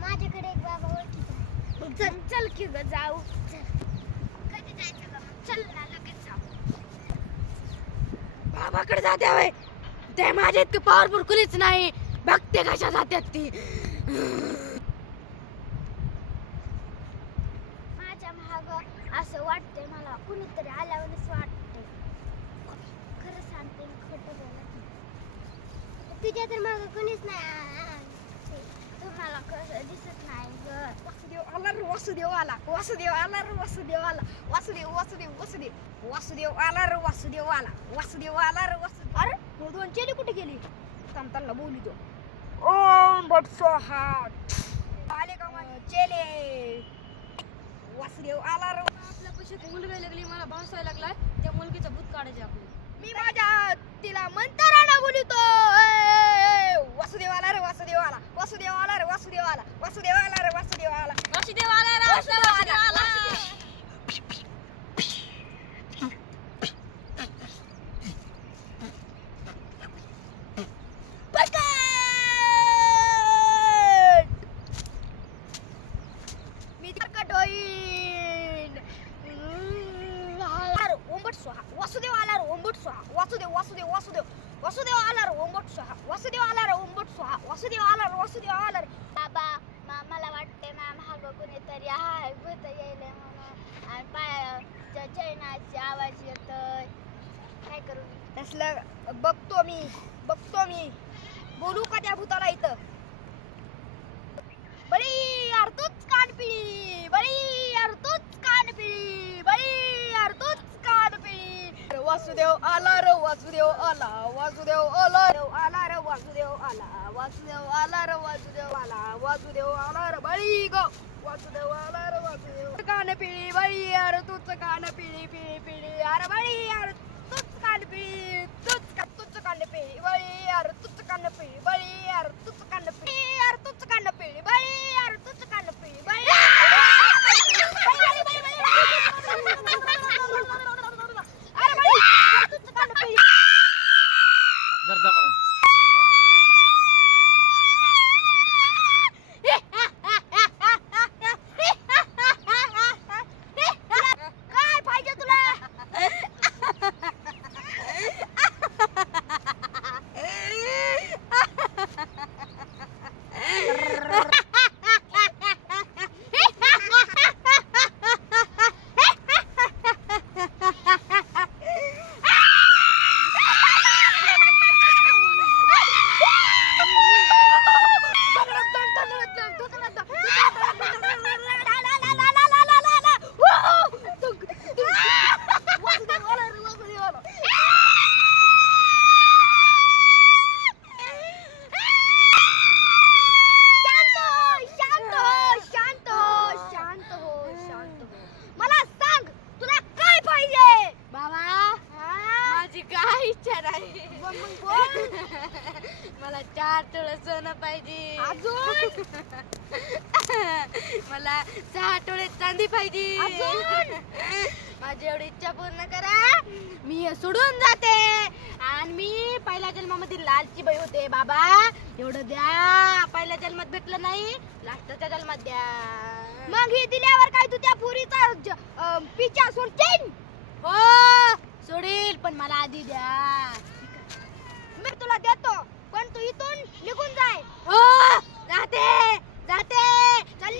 माझ्याकडे एक बाबा ओळखीचा आहे. चल की ग जाऊ. कधी जायचं ग? चल ना लगेच जाऊ. बाबाकडे जाते होय. ते माझ्या इतके पॉवरफुल कुणीच नाही. बघते कशा जात्यात ती. माझ्या महाग असं वाटतंय मला कुणीतरी आल्यावरच वाटतंय. खरं सांगते खोटं बोलत नाही. तुझ्या तर माग कुणीच नाही. तुम्हाला कसं दिसत नाही ग. वासुदेव आला रे वासुदेव आला. वासुदेव आला रे वासुदेव आला. वासुदेव वासुदेव वासुदेव वासुदेव आला रे वासुदेव आला. वासुदेव आला रे वासुदेव. अरे वो दोन चेली कुठे गेली? तमताला बोलू तो. ओम भट स्वाहा. आले का माझे चेले? वासुदेव आला रे. आपल्या पशीत मुलगा लागली, मला भासायला लागलाय. त्या मुलगीचं भूत काढायचे आपलं. मी माझ्या तिला मंतराणा बोलतो. वासुदेव आला रे वासुदेव आला. वासुदेव आला रे वासुदेव आला. वासुदेव आला रे वासुदेव आला. वासुदेव आला रे वासुदेव आला. मी तिकट होईन. ओंबट स्वाहा. वासुदेव आला रे ओंबट स्वाहा. वासुदेव वासुदेव वासुदेव वासुदेव आला रे ओंबट स्वाहा. वासुदेव आला रे ओंबट स्वाहा. वासुदेव आला रे वासुदेव आला रे. बाबा मला वाटते महाग कुणीतरी आहे भूत यायले म्हणून. आणि पायाच्या चैनाची आवाज येतोय. काय करू मी? तसलं बघतो मी. बोलू का त्या भूताला इथं? बळी यार तूच कान पिळी. बळी यार तूच कान पिळी. बळी यार तूच कान पिळी. वासुदेव आला रे वासुदेव आला. वासुदेव आला रे आला रे वासुदेव आला. वासुदेव आला रे वासुदेव आला. वासुदेव आला रे बळी गो. वासुदेव आला रे वासुदेव. कान पिळी बळी यार तूच कान पिळी पिळी पिळी. अरे बळी यार तूच कान पिळी. तूच कान पिळी. बळी यार तूच कान पिळी. बळी यार तूच कान पिळी. यार तूच कान पिळी. बळी यार तूच कान पिळी. बळी अरे बळी यार तूच कान पिळी. काय पाहिजे तुला? मला 4 तोळे सोनं पाहिजे. अजून मला 6 तोळे चांदी पाहिजे. माझी एवढी इच्छा पूर्ण करा. मी हे सोडून जाते आणि मी पहिल्या जन्मामध्ये लालची बाई होते. बाबा एवढं द्या. पहिल्या जन्मात भेटलं नाही, लास्टच्या जन्मात द्या. मग हे दिल्यावर काय तू त्या पुरीचा पिछा सोडशील? हो सोडील, पण मला आधी द्या. मी तुला देतो, पण तू इथून निघून जाय. हो जाते. चल